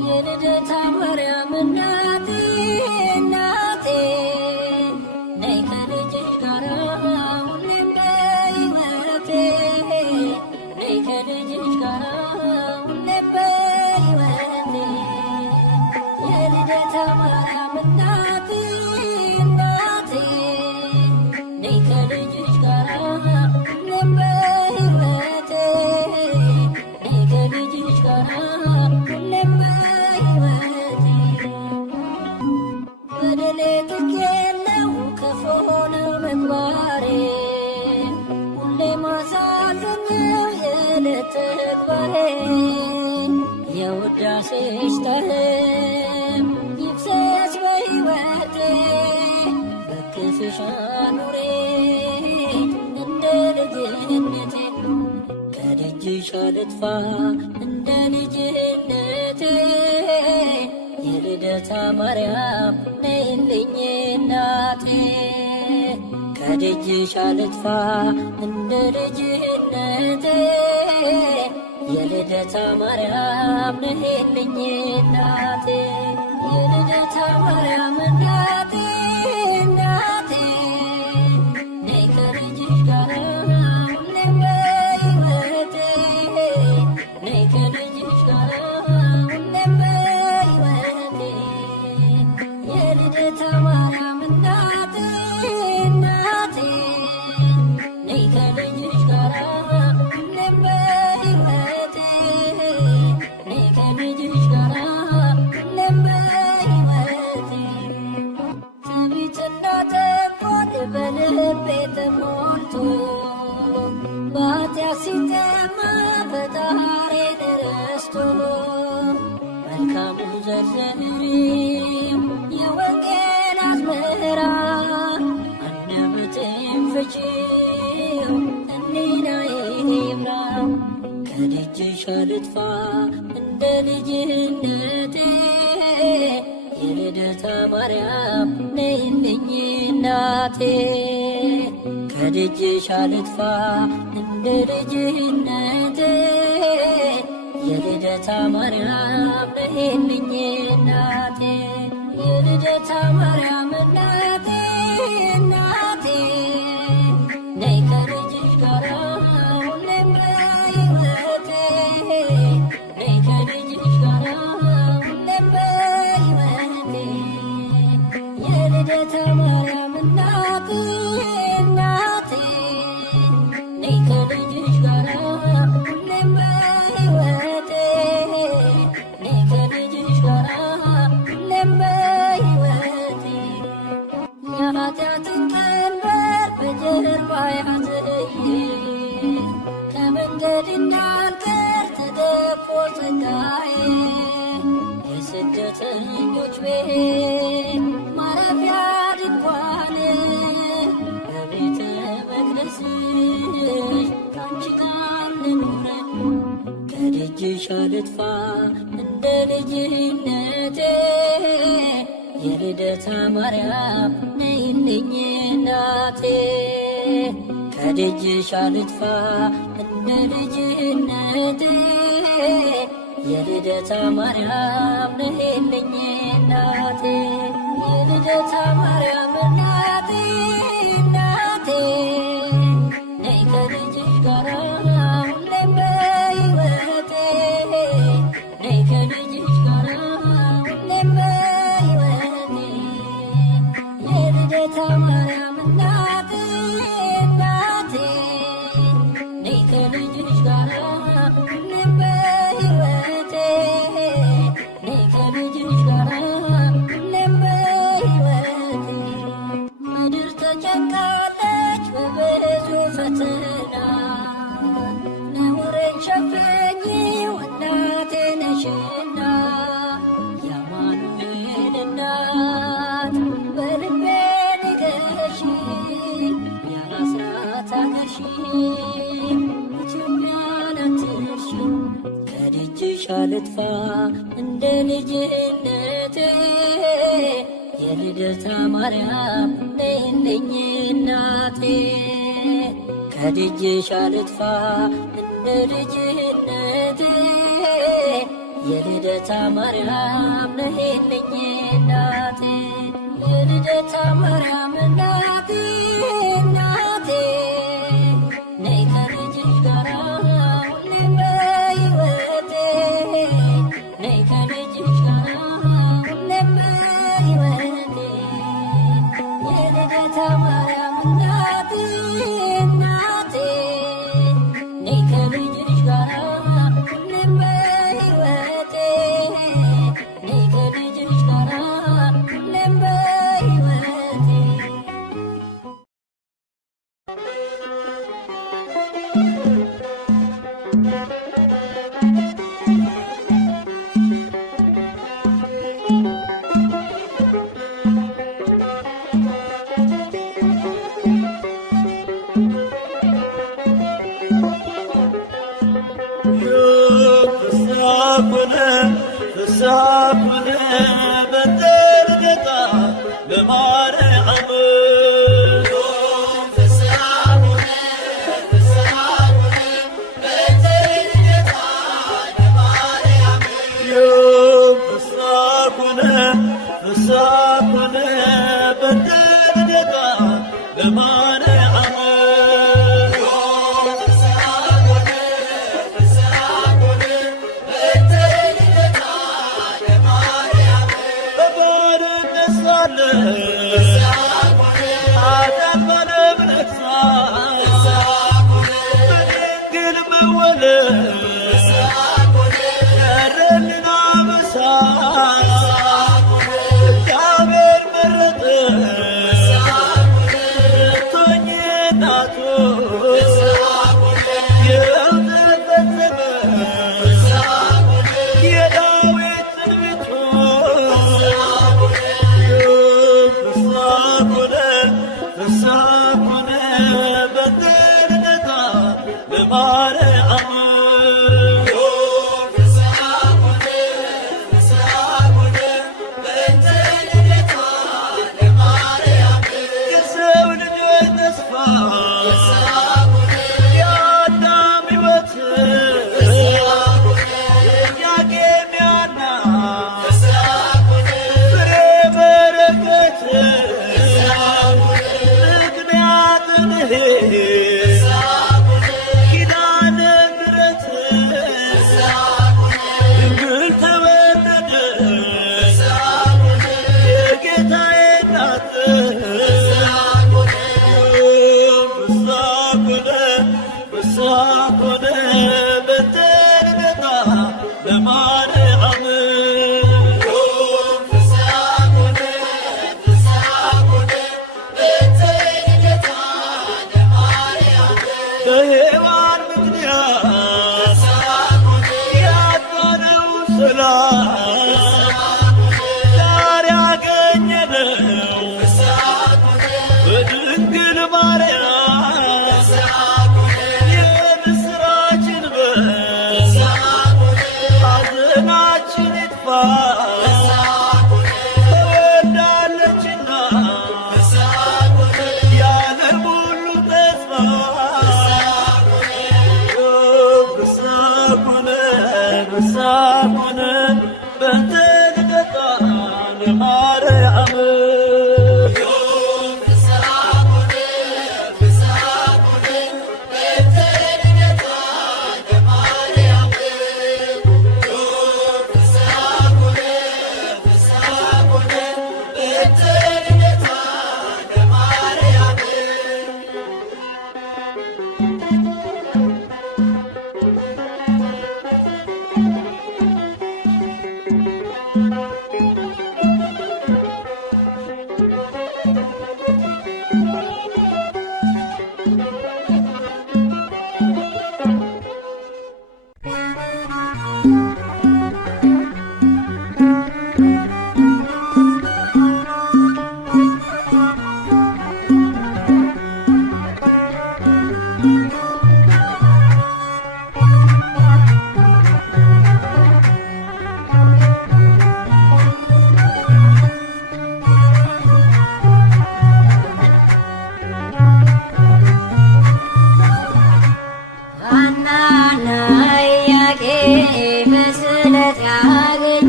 የልደታ ማርያም እናቴ እናቴ ነይ ከልጅሽ ጋራ ሁሌም በሕይወቴ ነይ ከልጅሽ ጋራ ሁሌም በሕይወቴ የልደታ ማርያም እናቴ እናቴ ነይ ከልጅሽ ጋራ ሁሌም በሕይወቴ ነይ ከልጅሽ ጋራ ሁሌም በሕይወቴ በደሌ ጥግ የለው ክፉ ሆነው ምግባሬ ሁሌ ማሳዘኛው የዕለት ተግባሬ የውዳሴሽ ጣዕም ይፍሰስ በሕይወቴ በክፍሽ አኑሬኝ እንደ ልጅነቴ ከደጅሽ አልጥፋ እንደ ልጅነቴ የልደታ ማርያም ነይልኝ እናቴ ከደጅሽ አልጥፋ እንደ ልጅነቴ የልደታ ማርያም ነይልኝ እናቴ የልደታ ማርያም እናቴ እናቴ ነይ ከልጅሽ ጋራ ሁሌም በሕይወቴ ነይ ከልጅሽ ጋራ ሁሌም በሕይወቴ የልደታ ማርያም እናቴ እናቴ ነይ ከልጅሽ ጋራ ሁሌም በሕይወቴ ነይ ከልጅሽ ጋራ ሁሌም በሕይወቴ ትዕቢትና ተንኮል በልቤ ተሞልቶ በኃጢአት ሲጠማ ፈጣሪን ረስቶ መልካሙን ዘርዘሪው የወንጌል አዝመራ አንደበቴን ፍቺው ሕሊናዬ ይምራ ከደጅሽ አልጥፋ እንደ ልጅነቴ የልደታ ማርያም ነይልኝ እናቴ ከደጅሽ አልጥፋ እንደ ልጅነቴ የልደታ ማርያም ነይልኝ እናቴ የልደታ ማርያም እናቴ እናቴ ነይ ከልጅሽ ጋራ ሁሌም በሕይወቴ ነይ ከልጅሽ ጋራ ሁሌም በሕይወቴ የልደታ ማርያም እናቴ እናቴ ነይ ከልጅሽ ጋራ ሁሌም በሕይወቴ ነይ ከልጅሽ ጋራ ሁሌም በሕይወቴ የኃጢአትን ቀንበር በጀርባ ያዝዬ ከመንገድ እንዳልቀር ተገፎ ጸጋዬ የስደተኞች ቤት ማረፊያ ድንኳን በቤተ መቅደስሽ ካንቺ ጋር ልኑር ከደጅሽ አልጥፋ እንደ ልጅነቴ የልደታ ማርያም ነይልኝ እናቴ ከደጅሽ አልጥፋ እንደ ልጅነቴ የልደታ ማርያም ነይልኝ እናቴ የልደታ ማርያም እናቴ እናቴ ነይ ከልጅሽ ጋራ ሁሌም በሕይወቴ ነይ ከልጅሽ ጋራ ሁሌም በሕይወቴ የልደታ ማርያም እናቴ እናቴ ነይ ከልጅሽ ጋራ ሁሌም በሕይወቴ ነይ ከልጅሽ ጋራ ሁሌም በሕይወቴ ምድር ተጨንቃለች በብዙ ፈተና ነውሬን ሸፍኚው እናቴ ነሽና የአማኑኤል እናት በልቤ ንገሺ የአስራት አገርሺ ኢትዮጵያን አትርሺ ከደጅሽ አልጥፋ እንደ ልጅነቴ የልደታ ማርያም ነይልኝ እናቴ ከደጅሽ አልጥፋ እንደ ልጅነቴ የልደታ ማርያም ነይልኝ እናቴ የልደታ ማርያም እናቴ እናቴ ነይ ከልጅሽ ጋራ ሁሌም በሕይወቴ ነይ ከልጅሽ ጋራ ሁሌም በሕይወቴ የልደታ ማርያም እናቴ እናቴ ነይ ከልጅሽ ጋራ ሁሌም በሕይወቴ ነይ ከልጅሽ ጋራ ሁሌም በሕይወቴ ፍስሐ በልደታ በማርያም በሔዋን ምክንያት ያጣነው ሰላም ዛሬ አገኘነው በድንግል ማርያም የምስራችን በል ሐዘናችን ይጥፋ ተወልዳለችና የዓለም ሁሉ ተስፋ ፍስሐ ኮነ በእንተ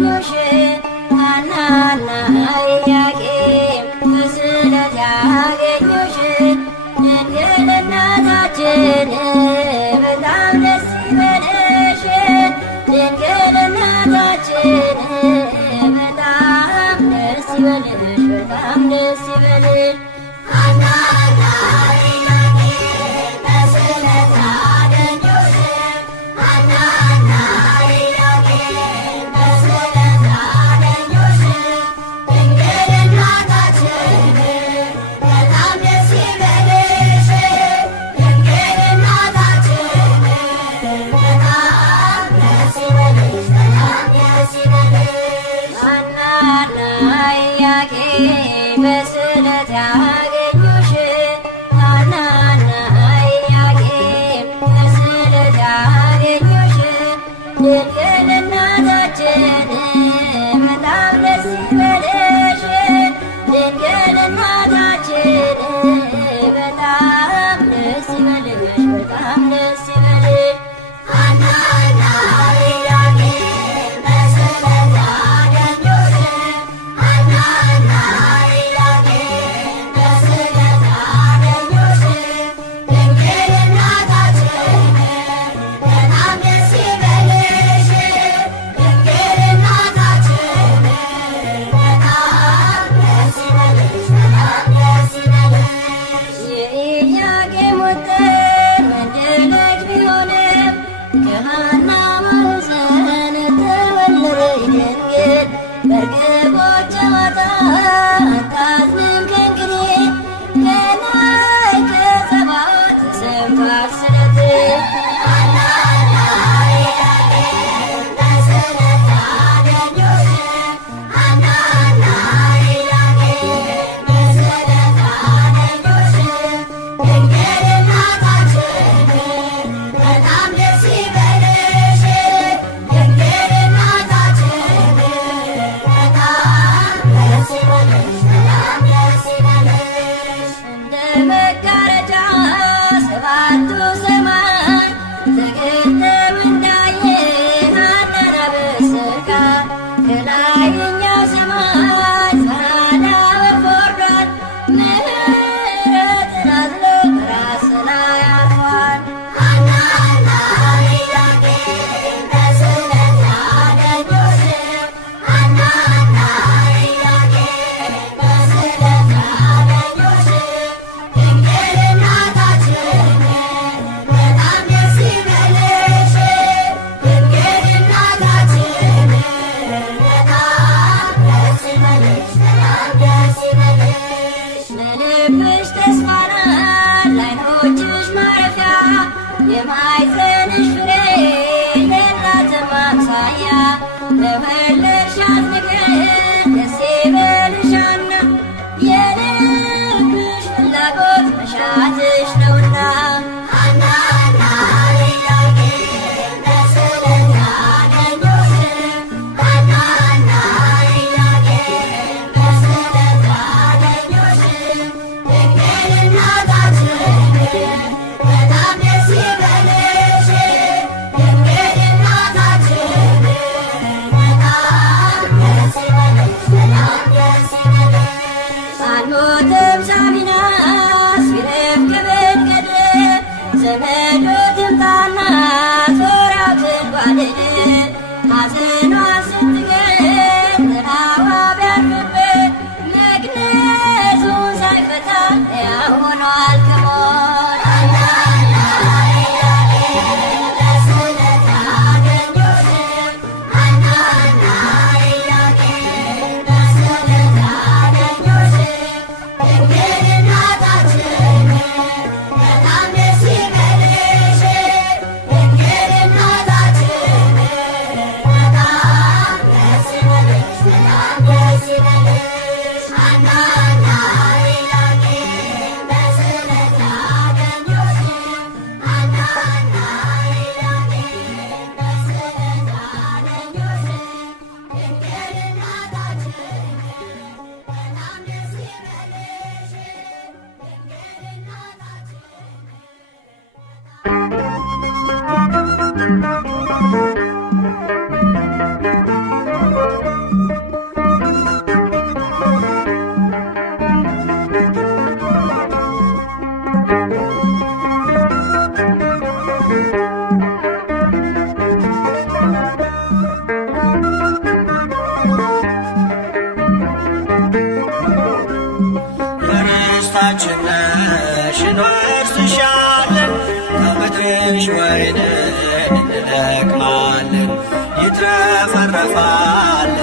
ያገኙሽ ሐናና ኢያቄም በስዕለት ያገኙሽ ድንግል እናታችን በጣም ደስ ይበልሽ ድንግል እናታችን በጣም ደስ ይበልሽ በጣም ደስ ይበልሽ ሐናና ኢያቄም በስዕለት ያገኙሽ ሐናና ኢያቄም በስዕለት ያገኙሽ ድንግል እናታችን በጣም ደስ ይበልሽ ድንግል እናታችን በጣም ደስ ይበልሽ በጣም ደስ ይበልሽ ሐናና ኢያቄም በስዕለት ያገኙሽ ሐናና ኢያቄም በስዕለት ያገኙሽ ድንግል እናታችን በጣም ደስ ይበልሽ ድንግል እናታችን በጣም ደስ ይበልሽ በጣም ደስ ይበልሽ ሐናና ኢያቄም በስዕለት ያገኙሽ ሐናና ኢያቄም በስዕለት ያገኙሽ ድንግል እናታችን በጣም ደስ ይበልሽ ድንግል እናታችን በጣም ደስ ይበልሽ በጣም ደስ ይበልሽ የኢያቄም ወጥር ወንድ ልጅ ቢሆንም ከሐና ማኅፀን ተወለደች ድንግል በርግቦች ጨዋታ አታዝንም ከእንግዲህ ከላይ ከጸባዖት ተሰምቷል ስለት ሐናና ኢያቄም በስዕለት ያገኙሽ ሐናና ኢያቄም በስዕለት ያገኙሽ ድንግል እናታችን በጣም ደስ ይበልሽ ድንግል እናታችን በጣም ደስ ይበልሽ በጣም ደስ ይበልሽ እንደ መጋረጃ ሰባቱ ሰማይ ተገጠሙ እንዳየ ሐናን አበሰርካ ከላይኛው ሰማይ ጸዳ ወፍ ወርዷል ምሕረትን አዝሎ በራስ ላይ አርፏል ሐናና ኢያቄም በስዕለት ያገኙሽ ሐናና ኢያቄም በስዕለት ያገኙሽ ድንግል እናታችን በጣም ደስ ይበልሽ ድንግል እናታችን በጣም ደስ ይበልሽ በጣም ደስ ይበልሽ በልብሽ ተስፋ ናት ለዓይኖችሽ ማረፊያ የማኅፀንሽ ፍሬ የላትም አምሳያ ለወለድሻት ንግሥት ደስ ይበልሽ ሐና የልብሽ ፍላጎት መሻትሽ ነውና ሐናና ኢያቄም በስዕለት ያገኙሽ ሐናና ኢያቄም በስዕለት ያገኙሽ ድንግል እናታችን በጣም ደስ ይበልሽ ድንግል እናታችን በጣም ደስ ይበልሽ በጣም ደስ ይበልሽ አልሞትም ሳሚናስ ቢረፍቅ ብንገድል ዘመዱ ትምጣና ዞራው ትጓደድ ሐዘኗን ስትገልጥ ጥላዋ ቢያርፍበት መግነዙን ሳይፈታ ሕያው ሆኗል ከሞት ሐናና ኢያቄም በስዕለት ያገኙሽ ሐናና ኢያቄም በስዕለት ያገኙሽ ድንግል እናታችን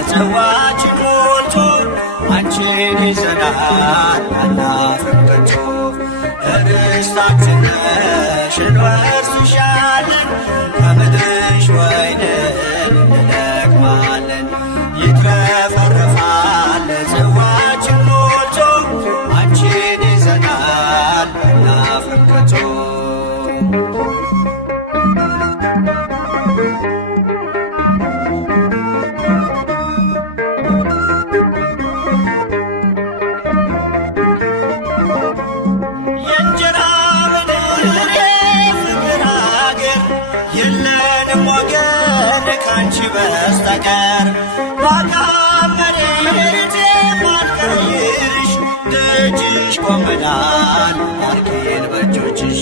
ጽዋችን ሞልቶ አንቺን ይዘናል አናፍርም ከቶ። ርስታችን ነሽ እንወርስሻለን ከምድርሽ ወይንን እንለቅማለን። ይትረፈረፋል ጽዋችን ሞልቶ አንቺን ይዘናል አናፍርም ከቶ። የእንጀራ ምድር የፍቅር አገር የለንም ወገን ካንቺ በስተቀር። በአካል መሬት የማንቀይርሽ ደጅሽ ቆመናል አርጌን በእጆችሽ።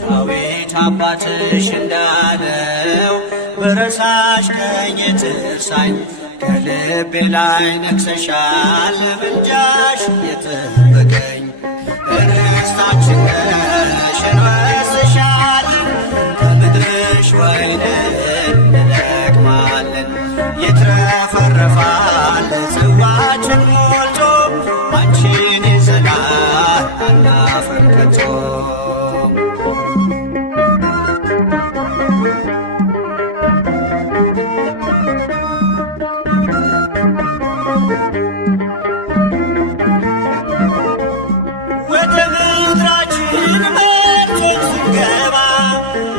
ዳዊት አባትሽ እንዳለው ብረሳሽ ቀኝ ትርሳኝ ከልቤ ላይ ነግሰሻል ምልጃሽ የጠበቀኝ። ርስታችን ነሽ እንወርስሻለን ከምድርሽ ወይንን እንለቅማለን። ይትረፈረፋል ጽዋችን ሞልቶ አንቺን ይዘናል አናፍርም ከቶ። ወደ ምድራችን መርቶን ስንገባ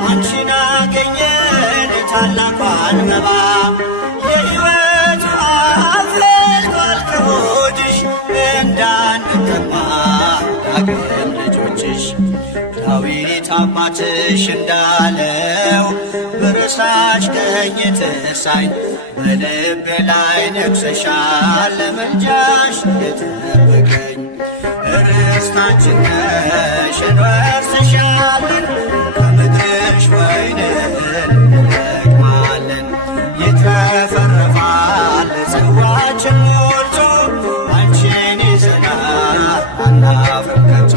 አንቺን አገኘን ታላቋን መባ። የሕይወት ውሃ ፈልቋል ከሆድሽ እንዳንጠማ ዳግም ልጆችሽ። ዳዊት አባትሽ እንዳለው ብረሳሽ ቀኝ ትርሳኝ በልቤ ላይ ነግሰሻል ለምልጃሽ የጠበቀኝ። ርስታችን ነሽ እንወርስሻለን ከምድርሽ ወይንን እንለቅማለን። ይትረፈረፋል ጽዋችን ሞልቶ አንቺን ይዘናል አናፍርም ከቶ።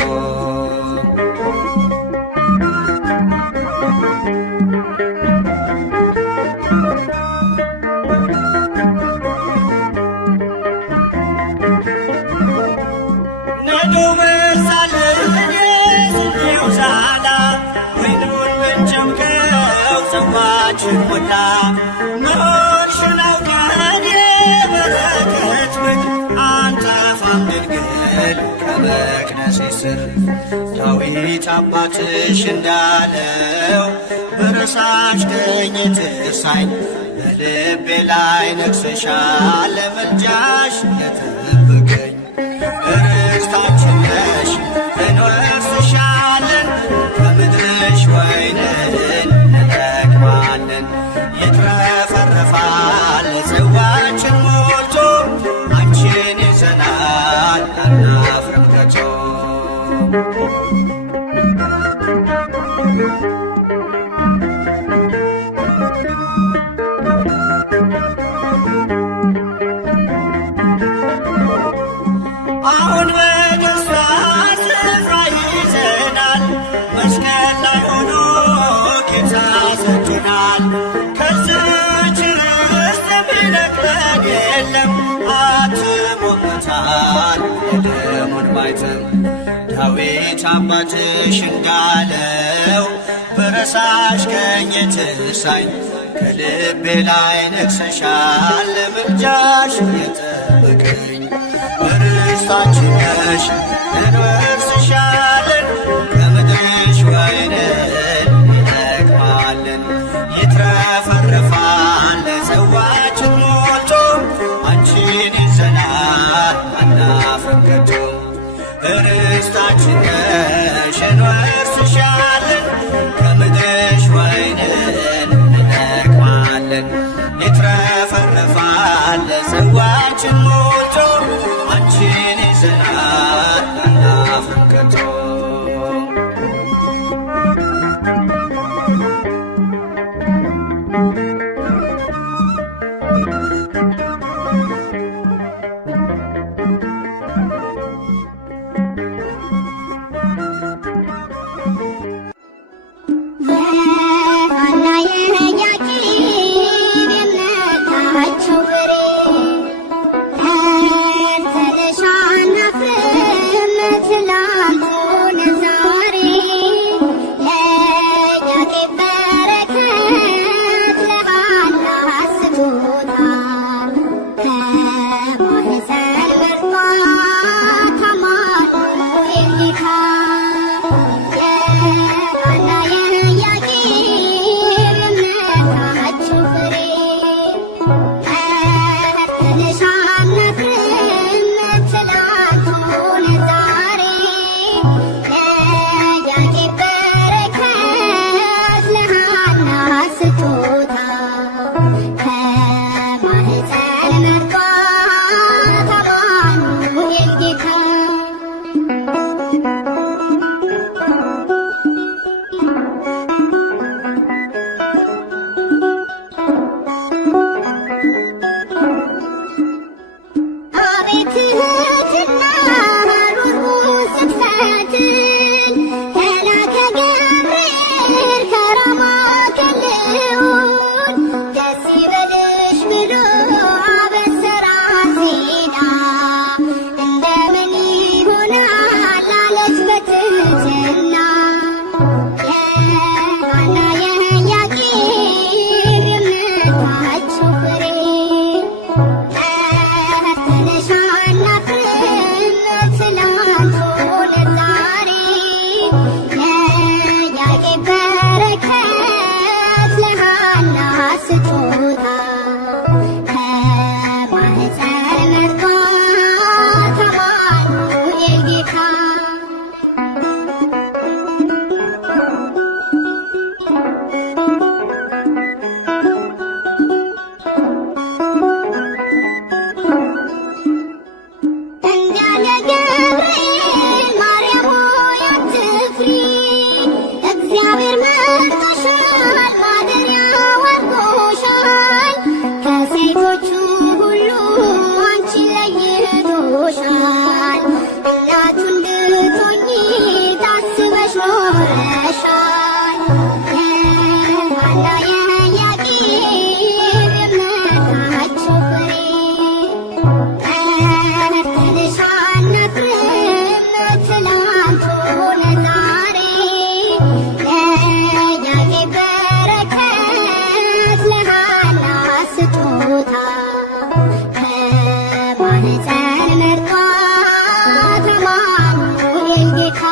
ነዶ በዛልን የስንዴው ዛላ ወይኑን ብንጨምቀው ጽዋችን ሞላ። መሆንሽን አውቀን የበረከት ምድር አንጠፋም ድንግል ከመቅደስሽ ስር። ዳዊት አባትሽ እንዳለው ብረሳሽ ቀኝ ትርሳኝ በልቤ ላይ ነግሰሻል ለምልጃሽ የጠበቀኝ። ርስታችን ነሽ እንወርስሻለን ከምድርሽ ወይንን እንለቅማለን። ይትረፈረፋል ጽዋችን ሞልቶ አንቺን ይዘናል አናፍርም ከቶ። አሁን በደስታ ስፍራ ይዘናል መስቀል ላይ ሆኖ ጌታ ሰጥቶናል። ከዚህች ርስት የሚነቅለን የለም አትሞታል የደሙን ማኅተም። ዳዊት አባትሽ እንዳለው ብረሳሽ ቀኝ ትርሳኝ ከልቤ ላይ ነግሰሻል ለምልጃሽ የጠበቀኝ። ርስታችን ነሽ እንወርስሻለን ከምድርሽ ወይንን እንለቅማለን። ይትረፈረፋል ጽዋችን ሞልቶ አንቺን ይዘናል አናፍርም ከቶ። ርስታችን ነሽ እንወርስሻለን ከምድርሽ ወይንን እንለቅማለን። ይትረፈረፋል ጽዋችን ሞልቶ አንቺን ይዘናል አናፍርም ከቶ። ሐና የኢያቄም የእምነታቸው ፍሬ መርጧት አማኑኤል ጌታ አቤት ትሕትና ሩሩ ስብከትን ከላከ ገብርኤል ከራማ ከልዑል ደስ ይበልሽ ብሎ አበሰራት ዜና እንደምን ይሆናል አለች በትሕትና የሐና የኢያቄም የእምነታቸው ፍሬ ተነሻና ፍሬም ትላንት ሆነ ዛሬ ለኢያቄም በረከት ለሐና ስጦታ ከማኅፀን መርጧት አማኑኤል ጌታ እንዳለ ገብርኤል ማርያም ሆይ አትፍሪ፣ እግዚአብሔር መርጦሻል፣ ማደሪያው አድርጎሻል። ከሴቶቹ ሁሉ አንቺን ለይቶሻል። እናቱ እንድትሆኚ ታስበሽ ኖረሻል። የሐና የኢያቄም የእምነታቸው ፍሬ ተነሻና ፍሬም ትላንት ሆነ ዛሬ ለኢያቄም በረከት ለሐና ስጦታ ከማኅፀን መርጧት አማኑኤል ጌታ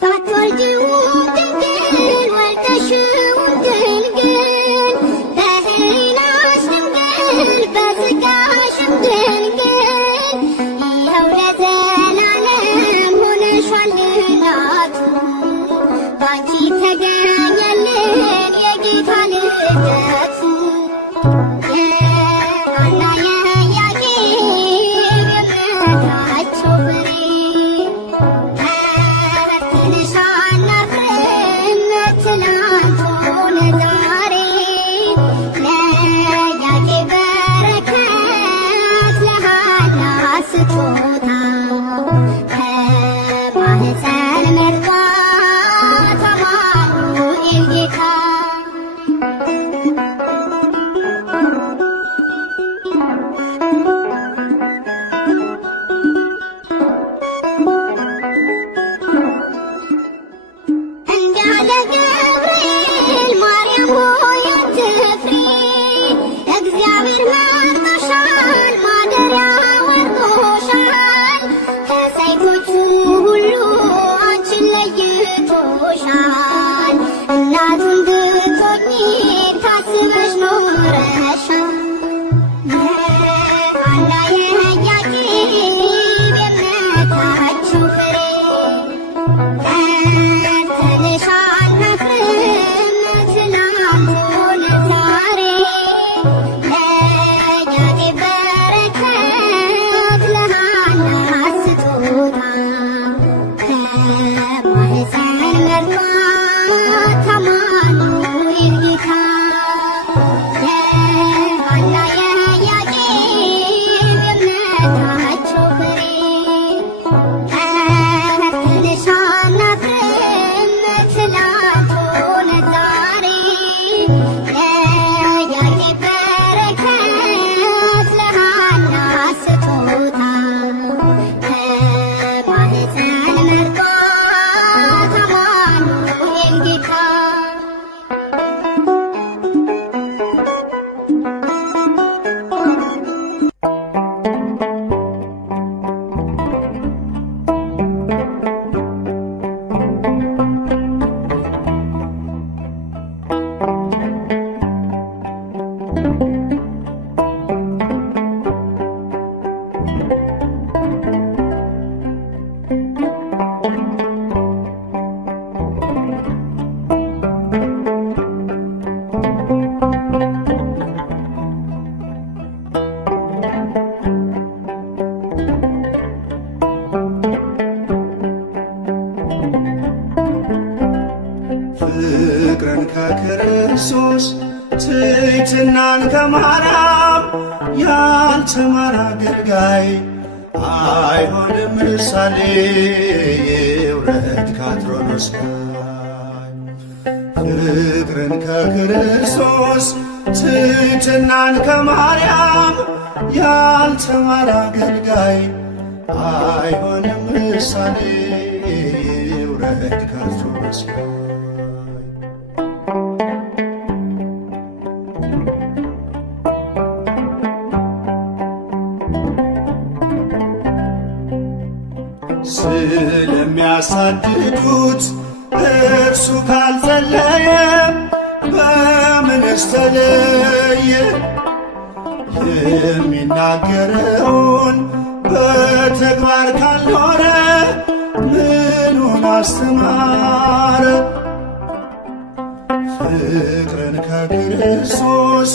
ሳትወልጂውም ድንግል ወልደሽውም ድንግል በሕሊናሽ ድንግል በሥጋሽም ድንግል ይኸው ለዘላለም ሆነሻል እናቱ ባንቺ ተገኘልን የጌታ ልደቱ የሐና የኢያቄም የእምነታቸው ፍሬ ተነሻና ፍሬም ትላንት ሆነ ዛሬ ለኢያቄም በረከት ለሐና ስጦታ ከማኅፀን መርጧት አማኑኤል ጌታ እንዳለ ገብርኤል ማርያም ሆይ አትፍሪ፣ እግዚአብሔር መርጦሻል፣ ማደሪያው አድርጎሻል። ክርስቶስ ትሕትናን ከማርያም ያልተማረ አገልጋይ አይሆንም ምሳሌ ይውረድ ከአትሮኖስ ላይ። ፍቅርን ከክርስቶስ ትሕትናን ከማርያም ያልተማረ አገልጋይ አይሆንም ምሳሌ ይውረድ ከአትሮኖስ ላይ። ስለሚያሳድዱት እርሱ ካልጸለየ በምንስ ተለየ? የሚናገረውን በተግባር ካልኖረ ምኑን አስተማረ? ፍቅርን ከክርስቶስ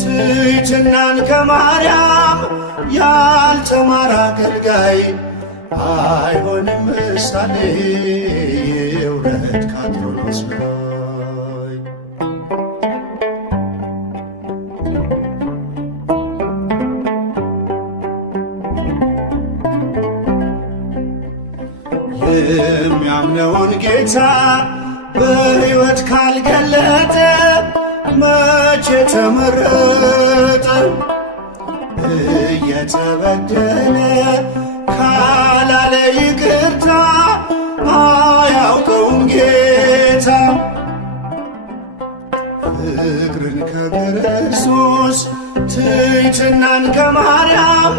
ትሕትናን ከማርያም ያልተማረ አገልጋይ አይሆንም ምሳሌ ይውረድ ከአትሮኖስ ላይ። የሚያምነውን ጌታ በሕይወት ካልገለጠ መቼ ተመረጠ? እየተበደለ ካላለ ይቅርታ አያውቀውም ጌታ። ፍቅርን ከክርስቶስ ትሕትናን ከማርያም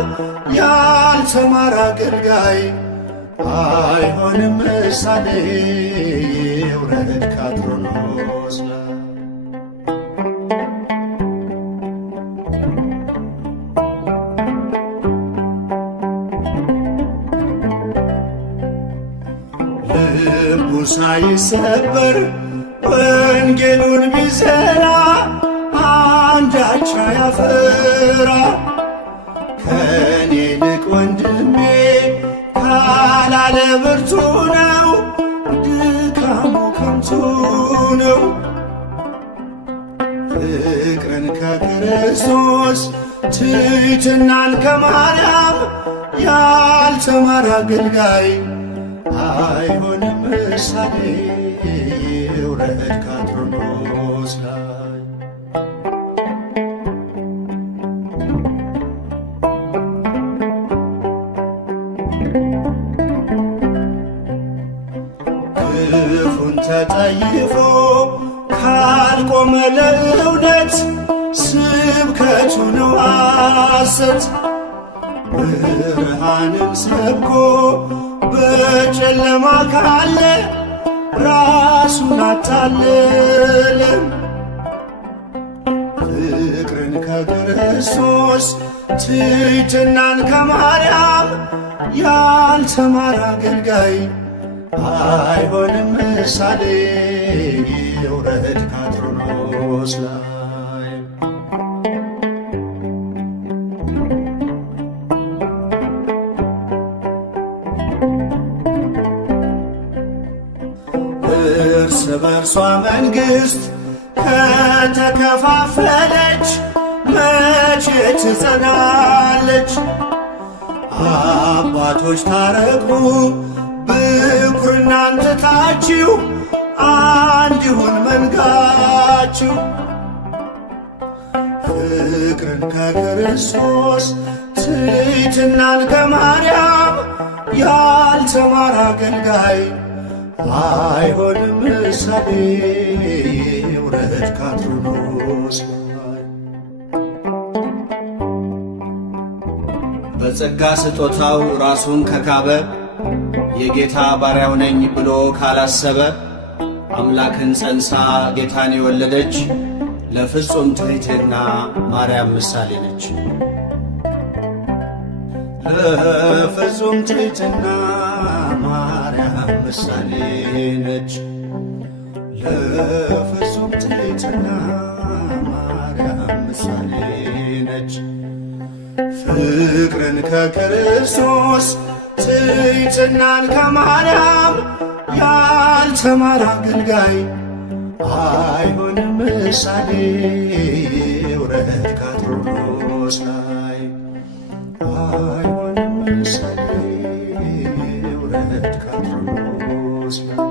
ያልተማረ አገልጋይ አይሆንም ምሳሌ ይውረድ ከአትሮኖስ ላይ። ልቡ ሳይሰበር ወንጌሉን ቢሰራ አንዳች አያፈራ። ከኔ ይልቅ ወንድሜ ካላለ ብርቱ ነው፣ ድካሙ ከንቱ ነው። ፍቅርን ከክርስቶስ ትሕትናን ከማርያም ያልተማረ አገልጋይ አይሆንም ምሳሌ ይውረድ ከአትሮኖስ ላይ። ክፉን ተጠይፎ ካልቆመ ለእውነት ስብከቱ ነው ሐሰት። ብርሃንን ሰብኮ በጨለማ ካለ ራሱን አታለለ። ፍቅርን ከክርስቶስ ትሕትናን ከማርያም ያልተማረ አገልጋይ አይሆንም ምሳሌ ይውረድ ከአትሮኖስ ላይ። እርስ በርሷ መንግሥት ከተከፋፈለች መቼ ትጸናለች? አባቶች ታረቁ ብኩርናን ትታችሁ አንድ ይሁን መንጋችሁ። ፍቅርን ከክርስቶስ ትሕትናን ከማርያም ያልተማረ አገልጋይ አይሆንም ምሳሌ ይውረድ ከአትሮኖስ ላይ። በጸጋ ስጦታው ራሱን ከካበ የጌታ ባሪያው ነኝ ብሎ ካላሰበ አምላክን ጸንሳ ጌታን የወለደች ለፍጹም ትሕትና ማርያም ምሳሌ ነች። ለፍጹም ትሕትና ማርያም ምሳሌ ነች። ለፍጹም ትሕትና ማርያም ምሳሌ ነች። ፍቅርን ከክርስቶስ ትሕትናን ከማርያም ያልተማረ አገልጋይ አይሆንም ምሳሌ ውረድ ካትሮኖስ ላይ አይሆንም ምሳሌ ውረድ ካትሮኖስ ላይ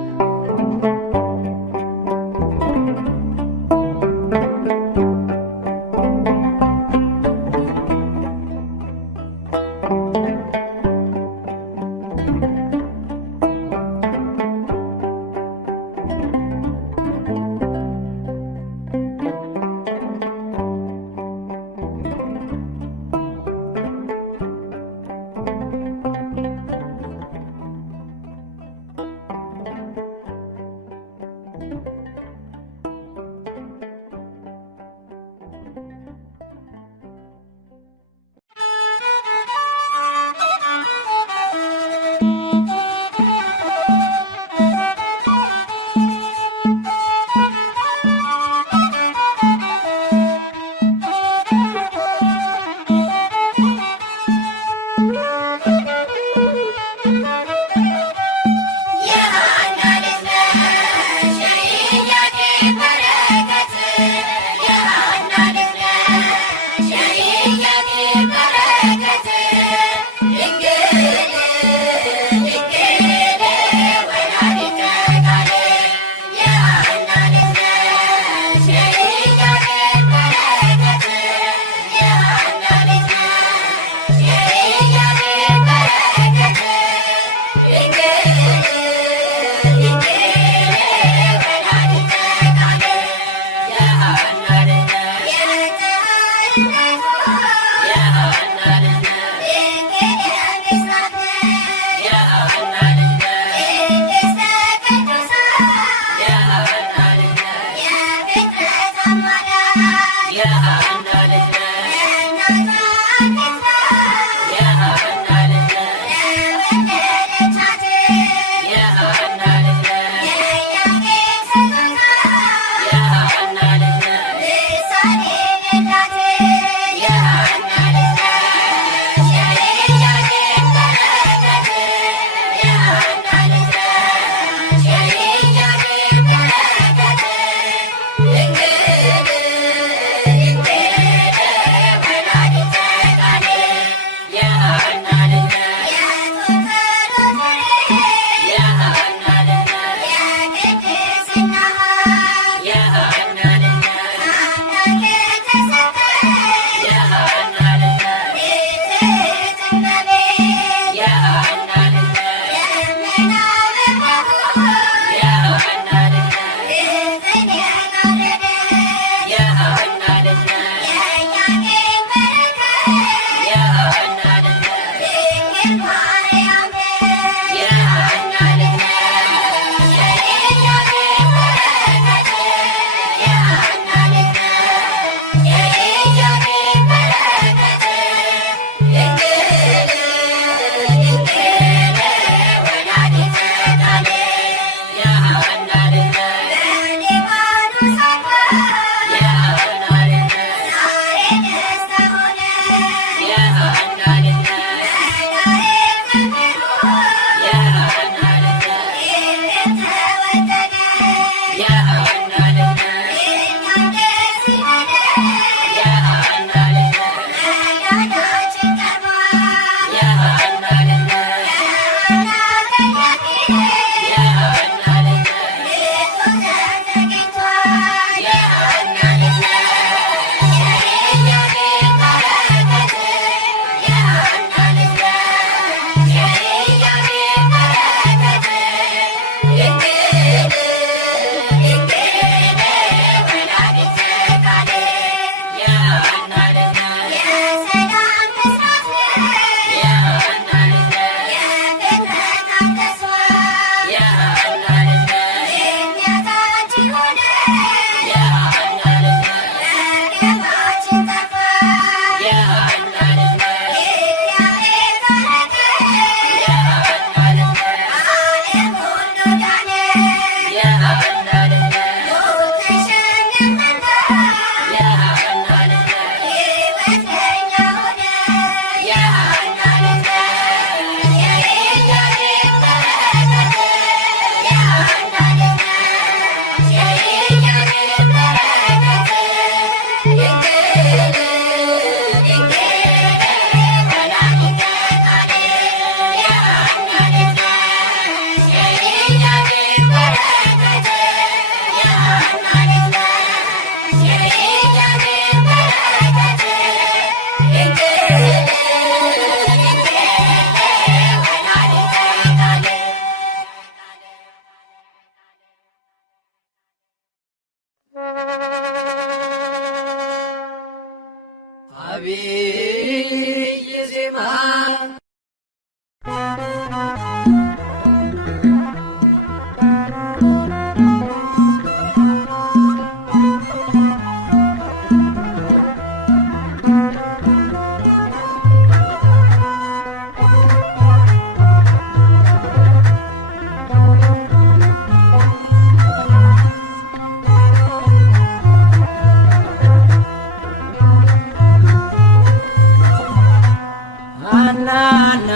ሐናና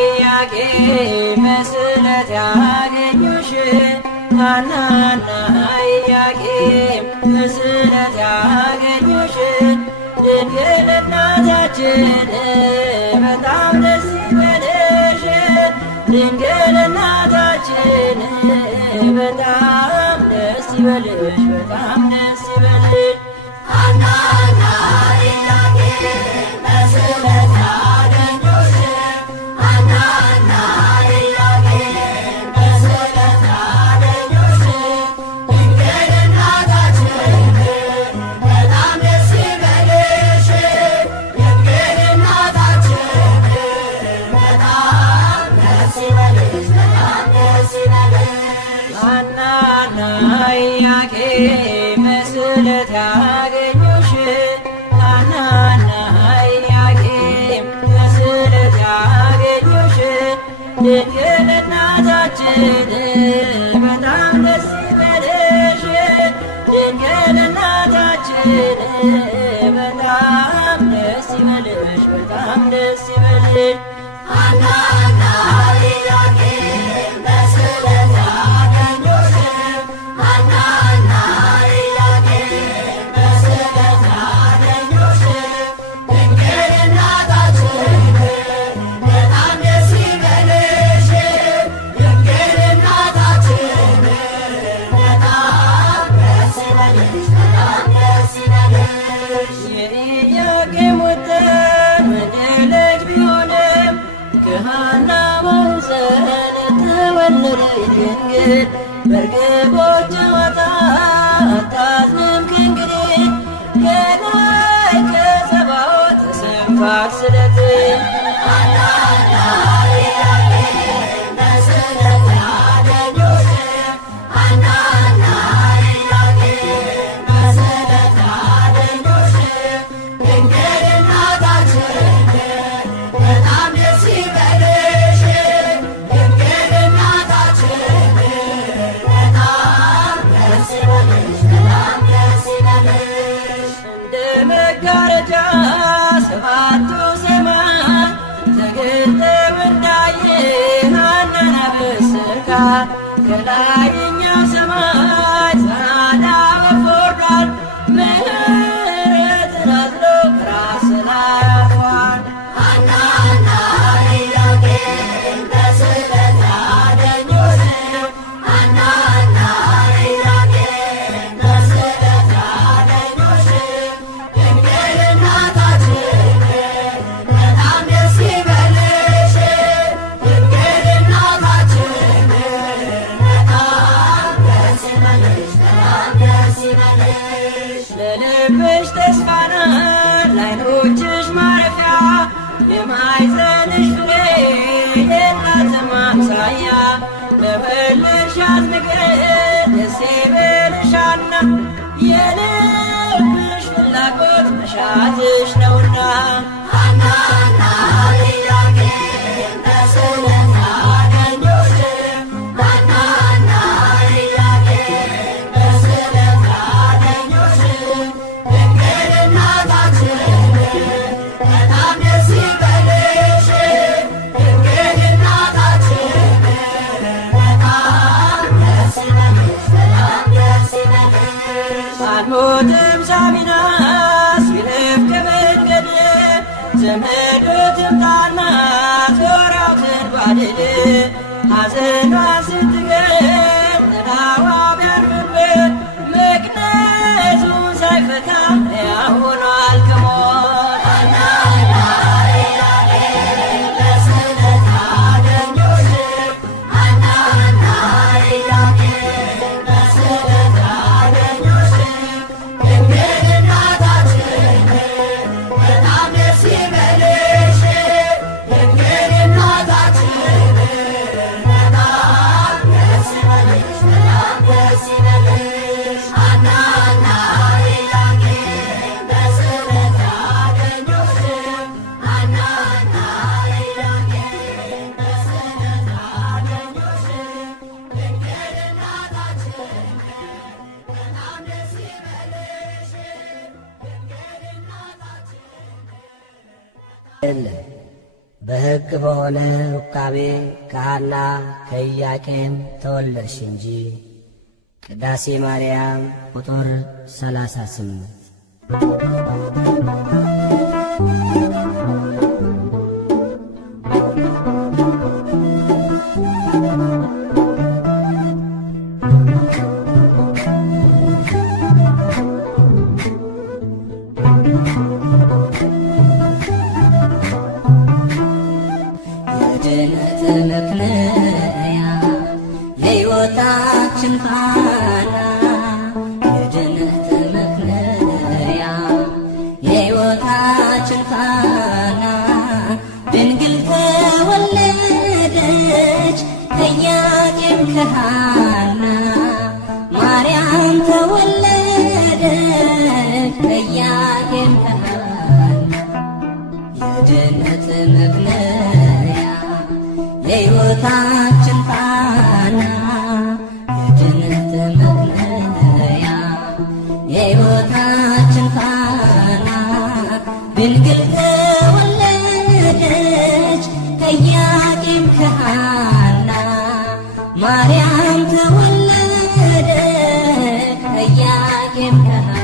ኢያቄም ስእለት ያገኙሽ ሐናና ኢያቄም ስእለት ያገኙሽ ድንግል እናታችን በጣም ደስ ይበልሽ ድንግል እናታችን በጣም ደስ ይበልሽ በጣም ደስ ይበልሽ ሐናና ኢያቄም በስእለት ያገኙሽ ሐናና ኢያቄም በስእለት ያገኙሽ ድንግል እናታችን በጣም ደስ ይበልሽ ድንግል እናታችን በጣም ደስ ይበልሽ በጣም ደስ ይበልሽ ሐናና ኢያቄም በስእለት ያገኙሽ ሐናና ኢያቄም በስእለት ያገኙሽ ድንግል እናታችን በጣም ደስ ይበልሽ ድንግል እናታችን በጣም ደስ ይበልሽ በጣም ደስ ይበልሽ ሐናና ኢያቄም በስእለት ያገኙሽ ሐናና ኢያቄም በስእለት ያገኙሽ ድንግል እናታችን በጣም ደስ ይበልሽ ድንግል እናታችን በጣም ደስ ይበልሽ በጣም ደስ ይበልሽ የኢያቄም ወጥን ወንድ ልጅ ቢሆንም ከሐና ማኅፀን ተወለደች ድንግል በርግቦች ጨዋታ አታዝንም ከእንግዲህ ከላይ ከጸባዖት ተሰምቷል ስለት ሐናና ኢያቄም በስእለት ያገኙሽ ሐናና ኢያቄም በስእለት ያገኙሽ ድንግል እናታችን በጣም ደስ ይበልሽ ድንግል እናታችን በጣም ደስ ይበልሽ በጣም ደስ ይበልሽ እንደ መጋረጃ ሰባቱ ሰማይ ተገልጠው እንዳየ ሐናን አበሰርካ ከላይኛው ሰማይ ጸዓዳ ወፍ ወርዷል ምሕረትን አዝሎ ከራስ ላይ አርፏል ሐናና ኢያቄም በስእለት ያገኙሽ ሐናና ኢያቄም በስእለት ያገኙሽ ድንግል እናታችን በጣም ደስ ይበልሽ ድንግል እናታችን በጣም ደስ ይበልሽ በጣም ደስ ይበልሽ ለልብሽ ተስፋ ናት ለዓይኖችሽ ማረፊያ የማኅፀንሽ ፍሬ የላትም አምሳያ በወለድሻት ነገር ደስ ይበልሽ ሐና የልብሽ ፍላጎት መሻትሽ ነውና ሐናና ኢያቄም በስእለት ያገኙሽ ሐናና ኢያቄም በስእለት ያገኙሽ ድንግል እናታችን በጣም ደስ ይበልሽ ድንግል እናታችን በጣም ደስ ይበልሽ በጣም ደስ ይበልሽ አልሞትም ሳሚናስ ቢለፍ ከመንገድ ዘመዶትም ጣልናት ዞራውትን ባድል ሐዘኗ ስትገር ጥላዋ ቢያርፍበት መቅነቱን ሳይፈታ ሕያው ሆኗል ከሞት ሐናና ኢያቄም በስእለት ያገኙሽ ሐናና ኢያቄም በስእለት ያገኙሽ ድንግል እናታችን በጣም ደስ ይበልሽ ድንግል እናታችን በሕግ በሆነ ሩካቤ ከሐና ከኢያቄም ተወለድሽ እንጂ። ቅዳሴ ማርያም ቁጥር 38። የድነት ምክንያት የሕይወታችን ፋና የድነት ምክንያት የሕይወታችን ፋና ድንግል ተወለደች ከኢያቄም ከሐና ማርያም ተወለደች ከኢያቄም ከሐና የድነት ምክንያት የሕይወታችን ፋና የድነት ምክንያት የሕይወታችን ፋና ድንግል ተወለደች ከኢያቄም ከሐና ማርያም ተወለደች ከኢያቄም ከሐና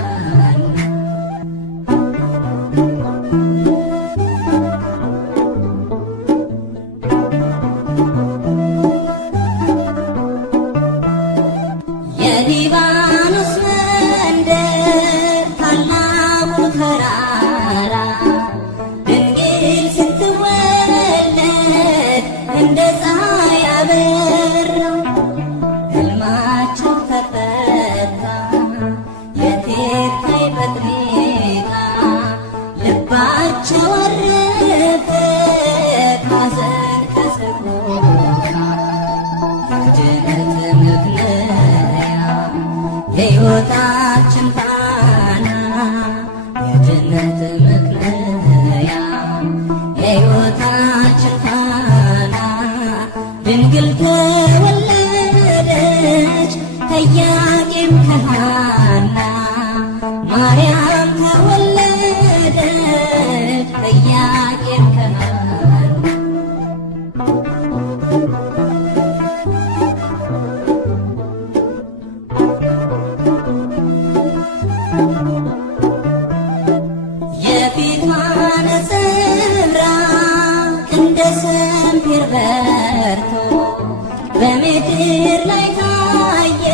የሊባኖስ መንደር ታላቁ ተራራ ድንግል ስትወለድ እንደ ፀሐይ አበራው ሕልማቸው ተፈታ የቴታይ በጥኔታ ልባቸው አረፈ ካዘን ከሰቆቃ የድነት ምክንያት የሕይወታችን ፋና የድነት ምክንያት የሕይወታችን ፋና ድንግል ተወለደች ከኢያቄም ከሐና ማርያም ተወለደች ከኢያቄም ከሐና የፊቷ ነጸብራቅ እንደ ሰምፔር በርቶ በምድር ላይ ታየ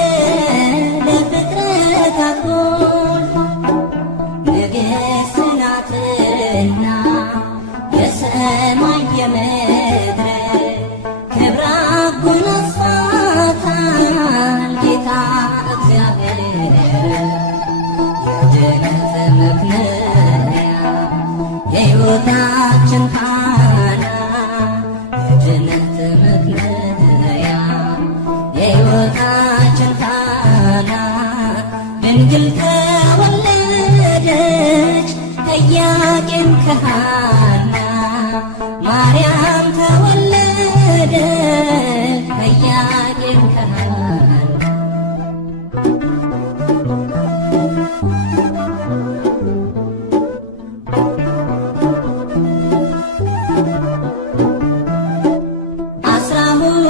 ለፍጥረታት ጎልቶ ንግሥት ናትና የሰማይ የምድር ክብር አጎናጽፏታል ጌታ እግዚአብሔር የድነት ምክንያት የሕይወታችን ፋና የድነት ምክንያት የሕይወታችን ፋና ድንግል ተወለደች ከኢያቄም ከሐና ማርያም ተወለደች ከኢያቄም ከሐና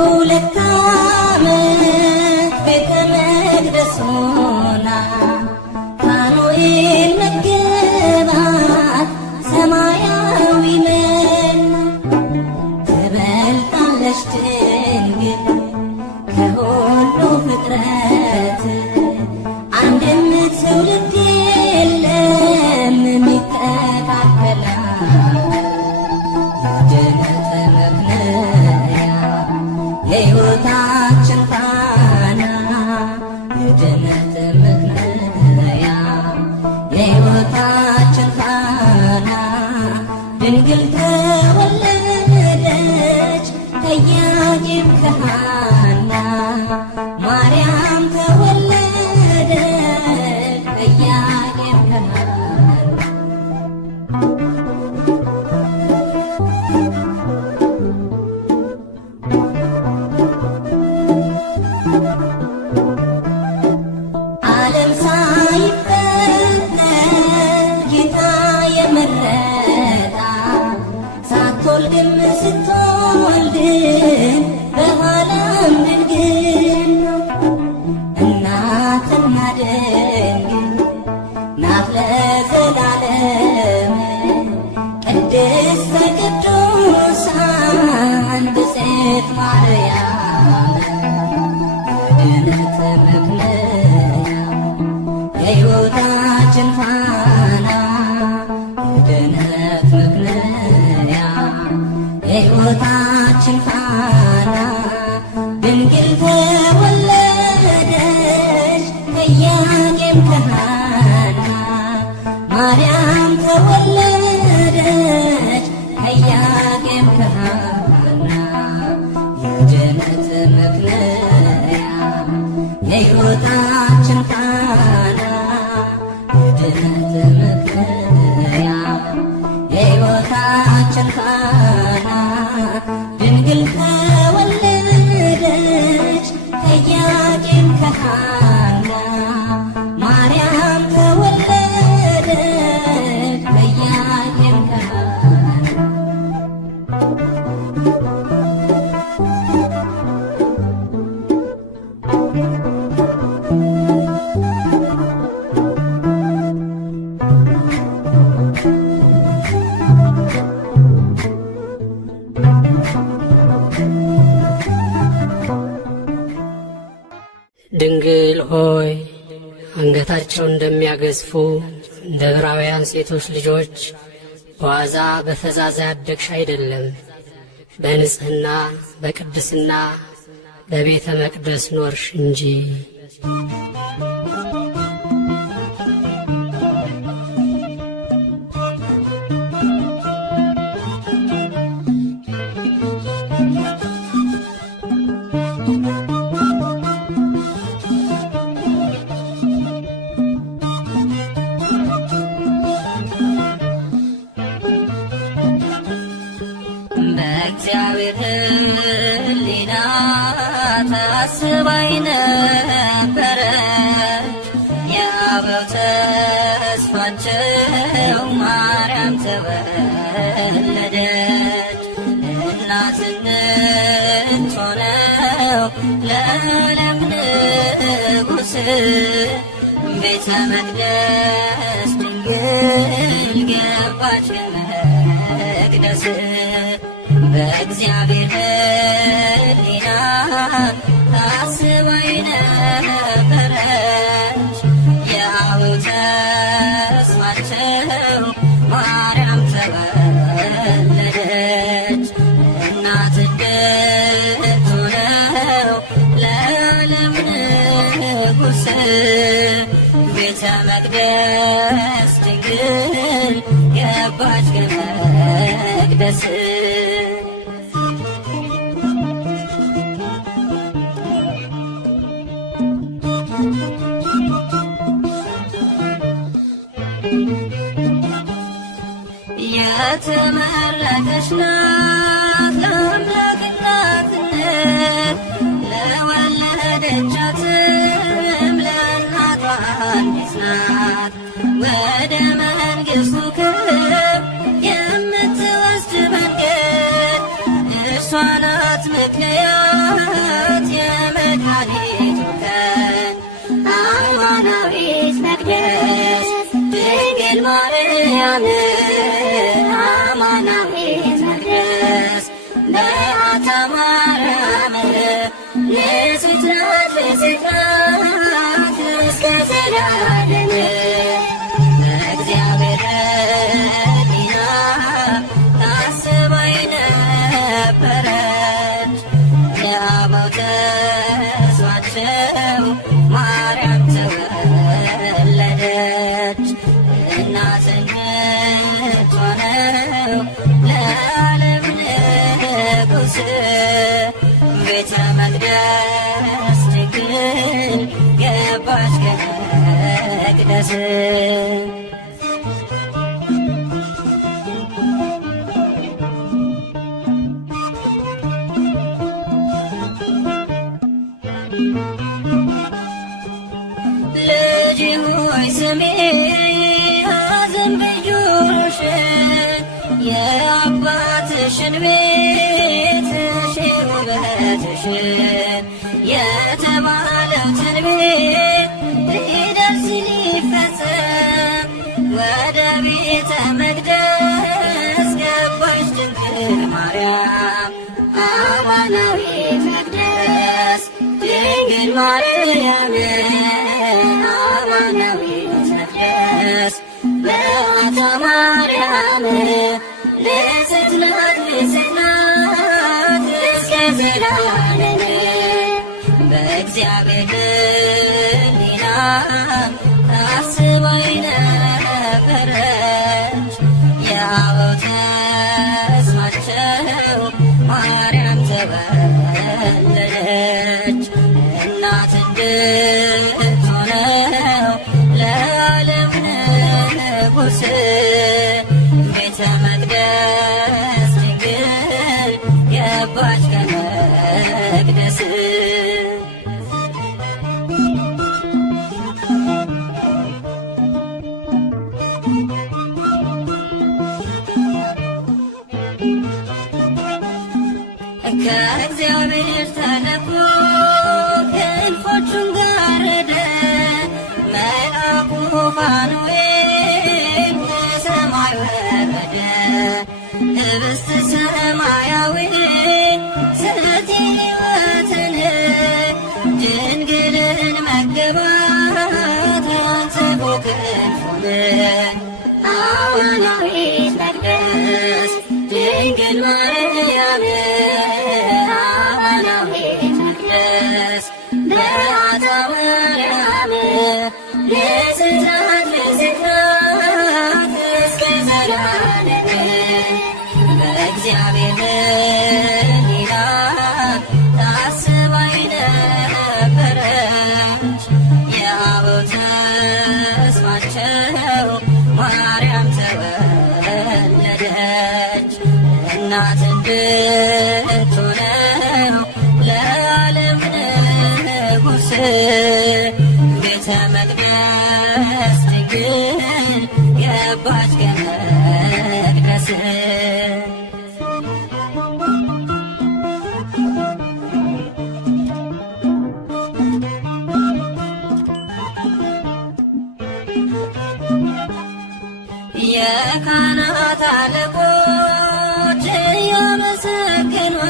ሁለት ዓመት ቤተ መቅደስ ሆና ፋኑኤል መገባት ሰማያዊ መና ትበልጣለች ድንግል ከሁሉ ፍጥረት አንድም ትውልድ የለም የሚተካከላት የድነት ምክንያት የሕይወታችን ፋና የድነት ምክንያት የሕይወታችን ፋና ድንግል ተወለደች ከኢያቄም ከሐና ማርያም ተወለደች ከኢያቄም ከሐና ዓለም ሳይፈጠር ጌታ የመረጣት የሕይወታችን ፋና ድንግል ተወለደች ከኢያቄም ከሐና ማርያም ተወለደች ከኢያቄም ከሐና የድነት ምክንያት የሕይወታችን ፋና የድነት ምክንያት የሕይወታችን ፋና ድንግል ተወለደች ከኢያቄም ከሐና ማርያም ተወለደች ከኢያቄም ከሐና ድንግል ሆይ አንገታቸው እንደሚያገዝፉ እንደ ዕብራውያን ሴቶች ልጆች በዋዛ በፈዛዛ ያደግሽ አይደለም። በንጽሕና በቅድስና በቤተ መቅደስ ኖርሽ እንጂ። በእግዚአብሔር ሕሊና ታስባይ ነበረች የአበው ተስፋቸው ማርያም ተወለደች። እናትነት ሆነው ለዓለም ንጉሥ ቤተ መቅደስ ድንግል ገባች መቅደስ በእግዚአብሔር ሕሊና ታስባይ ነበረች የአበው ተስፋቸው ማርያም ተወለደች። እናት እንድትሆነው ለዓለም ንጉሥ ቤተ መቅደስ ድንግል ገባች ከመቅደስ የተመረጠች ናት ለአምላክ እናትነት ለወለደቻትም ለእናቷ አንዲት ናት። ወደ መንግሥቱ ክብር የምትወስድ መንገድ እርሷ ናት ምክንያት የመድኃኒቱ ቀን አማናዊት መቅደስ ድንግል ማርያም አማናዊት መቅደስ በዓታ ማርያም ንጽሕት ናት ንጽሕት ናት እስከ ዘላለም በእግዚአብሔር ሕሊና ታስባይ ነበረች የአበው ተስፋቸው ማርያም ተወለደች። እናትነት ሆነው ለዓለም ንጉሥ ቤተ መቅደስ ድንግል ገባች ከመቅደስ ልጅ ሆይ ስሜ ሐዘን በጆሮሽን የአባትሽን ቤት ውበትሽን የተባለው ትንቢት ሊደርስ ሊፈጸም ወደ ቤተ መቅደስ ገባች ድንግል ማርያም አማናዊት መቅደስ ድንግል ማርያም አማናዊት መቅደስ በዓታ ማርያም ንጽሕት ናት ንጽሕት ናት ዘላለም በእግዚአብሔር ሕሊና ታስባ የነበረች የአበው ተስፋቸው ማርያም ተወለደች። እናት እንድትሆነው ለዓለም ንጉሥ ቤተ መቅደስ ድንግል ገባች ከመቅደስ። ከእግዚአብሔር ተልኮ ክንፎቹን ጋረደ መልአኩ ፋኑኤል ከሰማይ ወረደ። ኅብስተ ሰማያዊ ስእቲ ሕይወትን ድንግልን መገባት አንጽፎ ክንፉን አማናዊት መቅደስ ድንግል ማርያም አማናዊት መቅደስ በዓታ ማርያም ለዘመናት ለዘመናት እስከ ዘላለም በእግዚአብሔር ሕሊና ታስባ የነበረች የአበው ተስፋቸው ማርያም ተወለደች። እናት እንድትሆነው ለዓለም ንጉሥ ቤተ መቅደስ ድንግል ገባች ከመቅደስ። የካህናት አለቆች እያመሰገኗት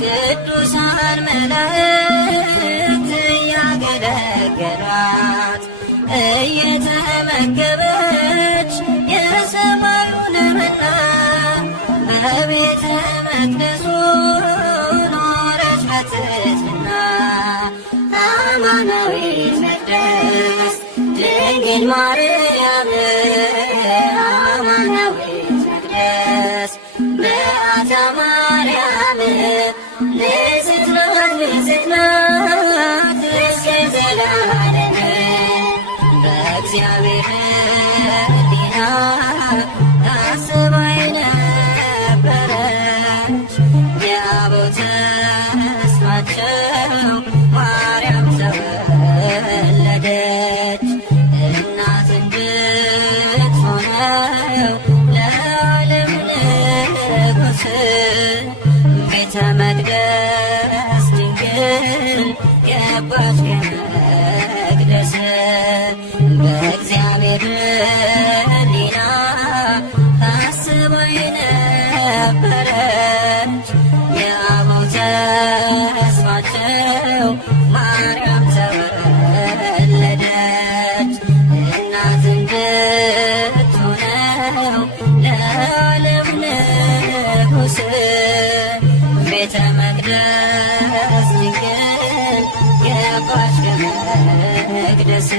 ቅዱሳን መላእክት እያገለገሏት እየተመገበች የሰማዩን መና በቤተ መቅደሱ ኖረች በትሕትና። አማናዊት መቅደስ ድንግል ማርያም አማናዊት መቅደስ በዓታ ማርያም ንጽሕት ናት ንጽሕት ናት እስከ ዘላለም በእግዚአብሔር ሕሊና ታስባ የነበረች የአበው ተስፋቸው ማርያም ተወለደች። እናት እንድትሆነው ለዓለም ንጉሥ ቤተ መቅደስ ድንግል ገባች ከመቅደስ። በእግዚአብሔር ሕሊና ታስባ የነበረች የአበው ተስፋቸው ማርያም ተወለደች። እናት እንድትሆነው ለዓለም ንጉሥ ቤተ መቅደስ ድንግል ገባች ከመቅደስ።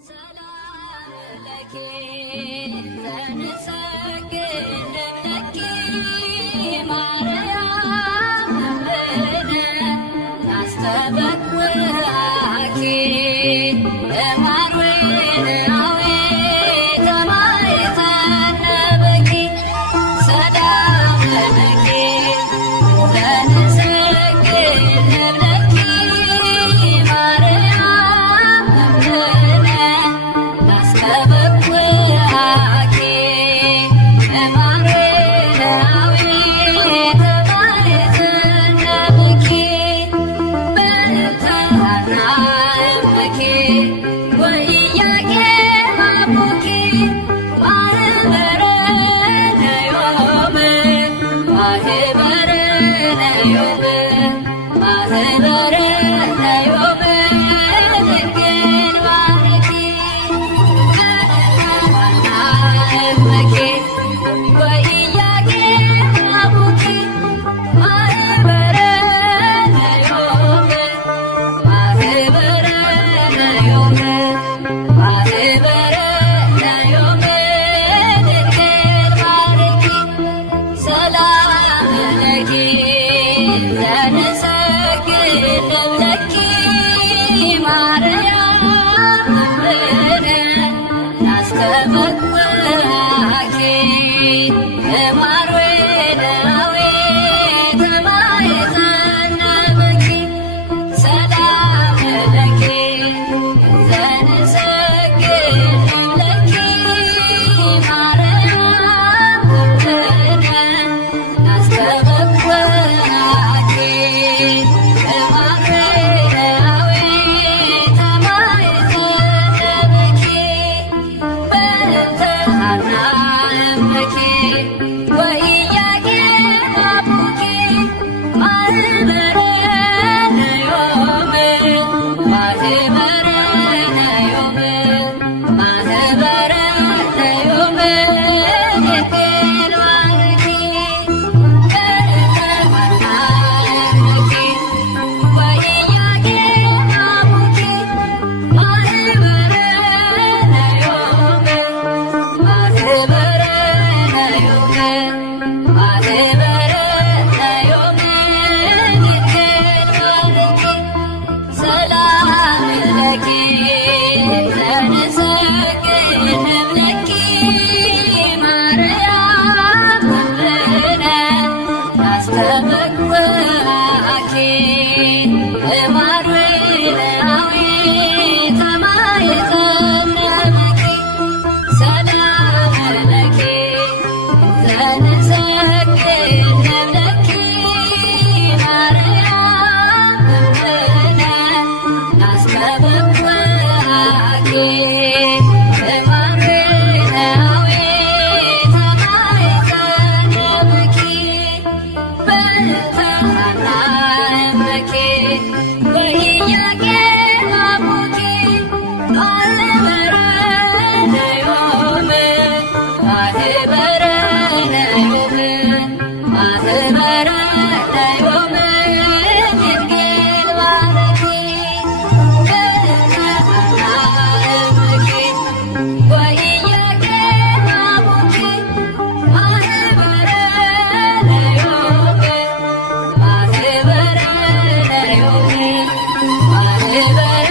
ሰላም ለኪ ዘንሰግድ ለኪ ማርያም እምነ ናስተበኩዓኪ እማኑኤላዊ ተማይተነበኪ ሰላም ለኪ ዘንሰግድ ለኪ ማርያም እምነ ናስተበኩዓኪ ናስተበኩኪ እማርዌናዊ ተማይተነበኪ ሰላም ለኪ ዘንሰግድ ለኪ ማርያም ውክነ ናስተበኩኪ እማርዌናዊ ተማይተነበኪ በእንተ ሐና እምኪ ወኢያቄም አቡኪ ማህበረ ነዮም ማህበረ ነዮም ማህበረ ነዮም ድንግል ባርኪ በእንተ ሐና እምኪ ወኢያቄም አቡኪ ማህበረ ነዮም ማህበረ ነዮም ማህበረ ነዮም ድንግል ባርኪ ሰላም ለኪ ዘንሰግድ ለኪ ማርያም ውክነ ናስተበኩኪ እማርዌናዊ ተማይተነበኪ ሰላም ለኪ ዘንሰግድ ለኪ ማርያም ውክነ ናስተበኩኪ እማርዌናዊ ተማይተነበኪ በእንተ ሐና እምኪ ወኢያቄም አቡኪ ማህበረ ነዮም ማህበረ ነዮም ማህበረ ነዮም ድንግል ባርኪ በእንተ ሐና እምኪ ወኢያቄም አቡኪ ማህበረ ነዮም ማህበረ ነዮም ማህበረ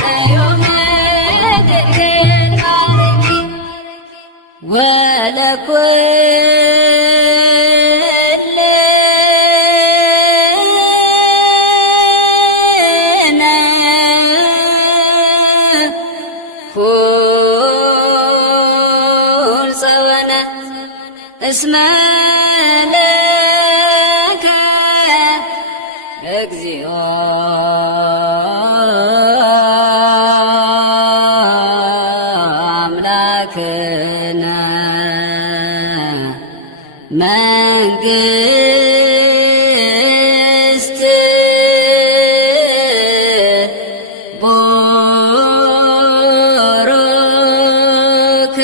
ነዮም ድንግል ባርኪ ወለኩልነ ሁልጸወነ እስመ ለከ እግዚኦ አምላክነ መንግሥት ቡሩክ